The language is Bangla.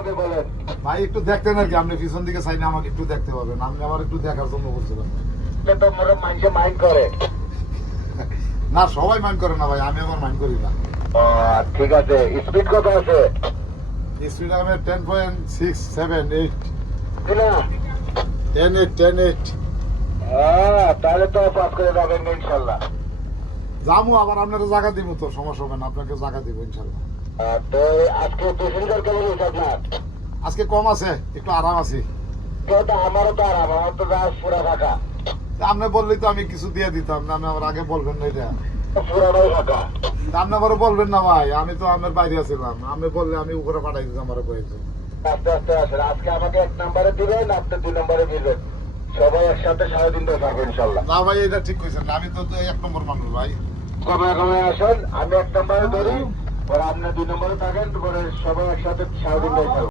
হবে বলেন? ভাই একটু দেখতেন আর কি, আপনি পিছন দিকে চাইলে আমাকে একটু দেখতে পাবেন, আপনি আমার একটু দেখার জন্য বলছিলেন। এটা তো মনে মানুষে মাইন্ড করে। না সবাই মাইন্ড করে না ভাই, আমি আবার মাইন্ড করি না। ঠিক আছে, স্পিড কত আছে? স্পিড আমার 10.678 না 10.8 তাহলে তো পাস করে যাবেন ইনশাল্লাহ। যাবো আবার আপনারা জায়গা দিব, তো সমস্যা হবে না, আপনাকে জায়গা দিব ইনশাল্লাহ। তো আজকে প্যাসেঞ্জার কেমন হয়েছে আপনার? আজকে কম আছে, একটু আরাম আছি। তো আমারও তো আরাম, আমার তো জাহাজ পুরা ফাঁকা। আপনি বললেই তো আমি কিছু দিয়ে দিতাম না, আপনি আমার আগে বলবেন না এটা। পুরাটাই ফাঁকা। আপনি আবার বলবেন না ভাই, আমি তো আমার বাইরে আছিলাম, আমি বললে আমি উপরে পাঠাই দিতাম আমার কয়েছে। আস্তে আস্তে আসেন, আজকে আমাকে 1 নম্বরে দিবেন, আপনি 2 নম্বরে দিবেন, সবাই একসাথে 3.5 ধরে থাকবো ইনশাল্লাহ। না ভাই এটা ঠিক কইছেন না, আমি তো 1 নম্বর মানুষ ভাই। কমে কমে আসেন, আমি 1 নম্বরে ধরি, পরে আপনি 2 নম্বরে থাকেন, পরে সবাই একসাথে 3.5 ধরে থাকবো।